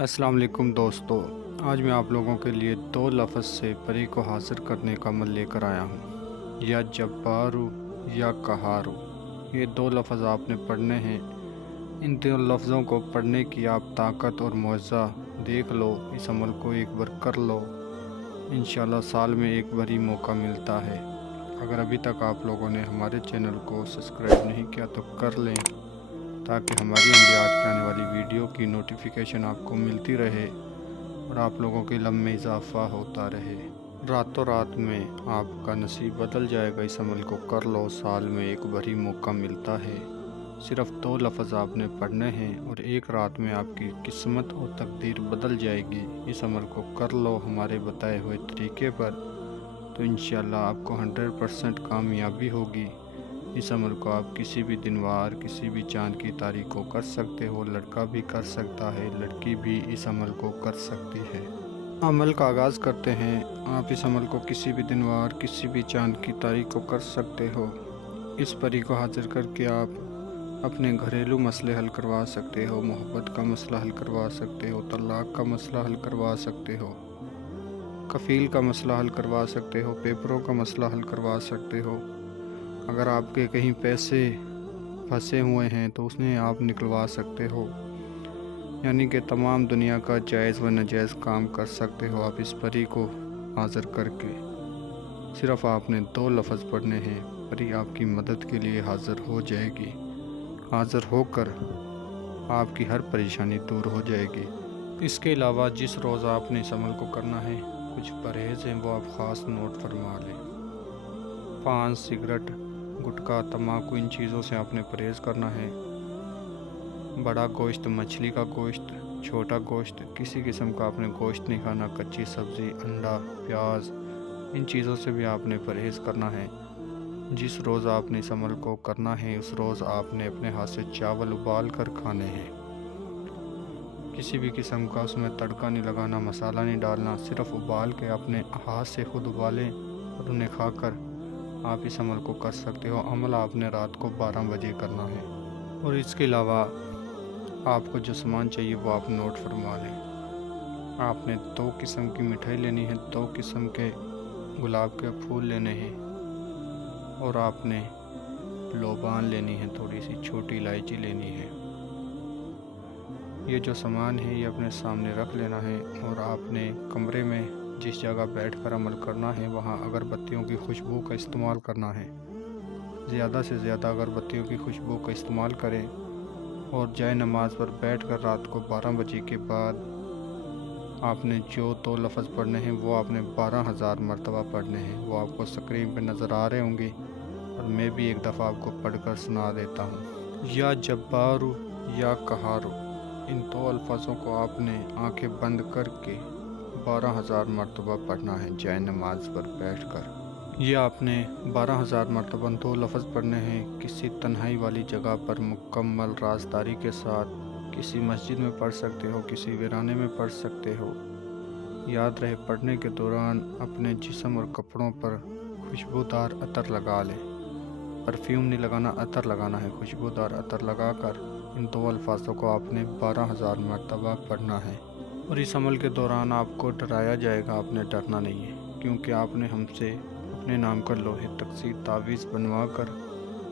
अस्सलाम वालेकुम दोस्तों। आज मैं आप लोगों के लिए दो लफ्ज़ से परी को हासिल करने का अमल लेकर आया हूँ। या जब्बारू या कहारू, ये दो लफ्ज़ आपने पढ़ने हैं। इन दो लफ्ज़ों को पढ़ने की आप ताकत और मुआवजा देख लो। इस अमल को एक बार कर लो, इंशाल्लाह साल में एक बार ही मौका मिलता है। अगर अभी तक आप लोगों ने हमारे चैनल को सब्सक्राइब नहीं किया तो कर लें, ताकि हमारी अमलियात के आने वाली वीडियो की नोटिफिकेशन आपको मिलती रहे और आप लोगों के इल्म में इजाफ़ा होता रहे। रातों रात में आपका नसीब बदल जाएगा। इस अमल को कर लो, साल में एक बार ही मौका मिलता है। सिर्फ़ दो लफ्ज़ आपने पढ़ने हैं और एक रात में आपकी किस्मत और तकदीर बदल जाएगी। इस अमल को कर लो हमारे बताए हुए तरीके पर, तो इंशाल्लाह आपको 100% कामयाबी होगी। इस अमल को आप किसी भी दिन वार, किसी भी चाँद की तारीख को कर सकते हो। लड़का भी कर सकता है, लड़की भी इस अमल को कर सकती है। अमल का आगाज़ करते हैं। आप इस अमल को किसी भी दिन वार, किसी भी चाँद की तारीख को कर सकते हो। इस परी को हाजिर करके आप अपने घरेलू मसले हल करवा सकते हो, मोहब्बत का मसला हल करवा सकते हो, तलाक़ का मसला हल करवा सकते हो, कफ़ील का मसला हल करवा सकते हो, पेपरों का मसला हल करवा सकते हो। अगर आपके कहीं पैसे फंसे हुए हैं तो उसने आप निकलवा सकते हो। यानी कि तमाम दुनिया का जायज़ व नाजायज़ काम कर सकते हो आप इस परी को हाज़िर करके। सिर्फ़ आपने दो लफ्ज़ पढ़ने हैं, परी आपकी मदद के लिए हाज़िर हो जाएगी। हाज़िर होकर आपकी हर परेशानी दूर हो जाएगी। इसके अलावा जिस रोज़ आपने इस अमल को करना है, कुछ परहेज़ हैं वो आप ख़ास नोट फरमा लें। पान, सिगरेट, गुटखा, तम्बाकू, इन चीज़ों से आपने परहेज़ करना है। बड़ा गोश्त, मछली का गोश्त, छोटा गोश्त, किसी किस्म का आपने गोश्त नहीं खाना। कच्ची सब्ज़ी, अंडा, प्याज, इन चीज़ों से भी आपने परहेज़ करना है। जिस रोज़ आपने इस अमल को करना है, उस रोज़ आपने अपने हाथ से चावल उबाल कर खाने हैं। किसी भी किस्म का उसमें तड़का नहीं लगाना, मसाला नहीं डालना। सिर्फ़ उबाल के अपने हाथ से खुद उबालें और उन्हें खाकर आप इस अमल को कर सकते हो। अमल आपने रात को 12 बजे करना है। और इसके अलावा आपको जो सामान चाहिए वो आप नोट फरमा लें। आपने 2 किस्म की मिठाई लेनी है, 2 किस्म के गुलाब के फूल लेने हैं और आपने लोबान लेनी है, थोड़ी सी छोटी इलायची लेनी है। ये जो सामान है ये अपने सामने रख लेना है और आपने कमरे में जिस जगह बैठकर अमल करना है वहाँ अगरबत्तियों की खुशबू का इस्तेमाल करना है। ज़्यादा से ज़्यादा अगरबत्तियों की खुशबू का इस्तेमाल करें और जाए नमाज पर बैठकर रात को 12 बजे के बाद आपने जो 2 लफ्ज़ पढ़ने हैं वो आपने 12,000 मरतबा पढ़ने हैं। वो आपको स्क्रीन पर नज़र आ रहे होंगे और मैं भी एक दफ़ा आपको पढ़कर सुना देता हूँ। या जब्बारू या कहारू, इन 2 अल्फाज़ों को आपने आंखें बंद करके 12,000 मरतबा पढ़ना है जाए नमाज पर बैठकर। ये आपने 12,000 मरतबा 2 लफ्ज़ पढ़ने हैं किसी तन्हाई वाली जगह पर मुकम्मल राज़दारी के साथ। किसी मस्जिद में पढ़ सकते हो, किसी वीराने में पढ़ सकते हो। याद रहे पढ़ने के दौरान अपने जिस्म और कपड़ों पर खुशबूदार अतर लगा लें। परफ्यूम नहीं लगाना, अतर लगाना है। खुशबूदार अतर लगाकर इन 2 अल्फाज़ों को आपने 12,000 मरतबा पढ़ना है। और इस अमल के दौरान आपको डराया जाएगा, आपने डरना नहीं है, क्योंकि आपने हमसे अपने नाम का लोहे तकसीर तावीज़ बनवा कर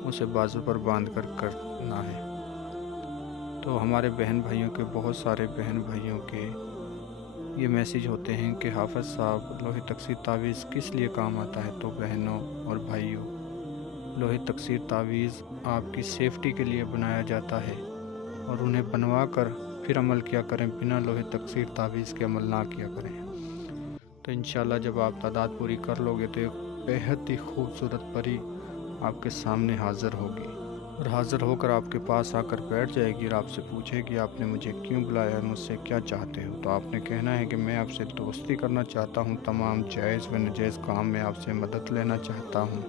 उसे बाजू पर बांध कर करना है। तो हमारे बहन भाइयों के, बहुत सारे बहन भाइयों के ये मैसेज होते हैं कि हाफ़िज़ साहब लोहे तकसीर तावीज़ किस लिए काम आता है। तो बहनों और भाइयों, लोहे तकसीर तावीज़ आपकी सेफ्टी के लिए बनाया जाता है और उन्हें बनवा कर फिर अमल किया करें। बिना लोहे तकसीर तावीज़ के अमल ना किया करें। तो इंशाल्लाह जब आप तादाद पूरी कर लोगे तो एक बेहद ही खूबसूरत परी आपके सामने हाज़िर होगी और हाज़िर होकर आपके पास आकर बैठ जाएगी और आपसे पूछेगी आपने मुझे क्यों बुलाया है, मुझसे क्या चाहते हो। तो आपने कहना है कि मैं आपसे दोस्ती करना चाहता हूँ, तमाम जायज़ व नाजायज़ काम में आपसे मदद लेना चाहता हूँ।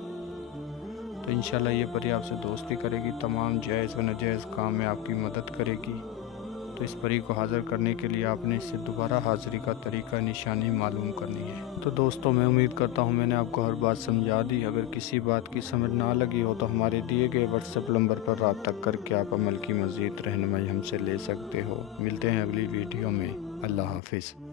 तो इंशाल्लाह ये परी आपसे दोस्ती करेगी, तमाम जायज़ व नाजायज़ काम में आपकी मदद करेगी। تو اس پری کو حاضر کرنے کے لیے آپ نے اس سے دوبارہ حاضری کا طریقہ نشانی معلوم کرنی ہے۔ تو دوستوں میں امید کرتا ہوں میں نے آپ کو ہر بات سمجھا دی۔ اگر کسی بات کی سمجھ نہ لگی ہو تو ہمارے دیے گئے واٹس ایپ نمبر پر رابطہ کر کے آپ عمل کی مزید رہنمائی ہم سے لے سکتے ہو۔ ملتے ہیں اگلی ویڈیو میں۔ اللہ حافظ۔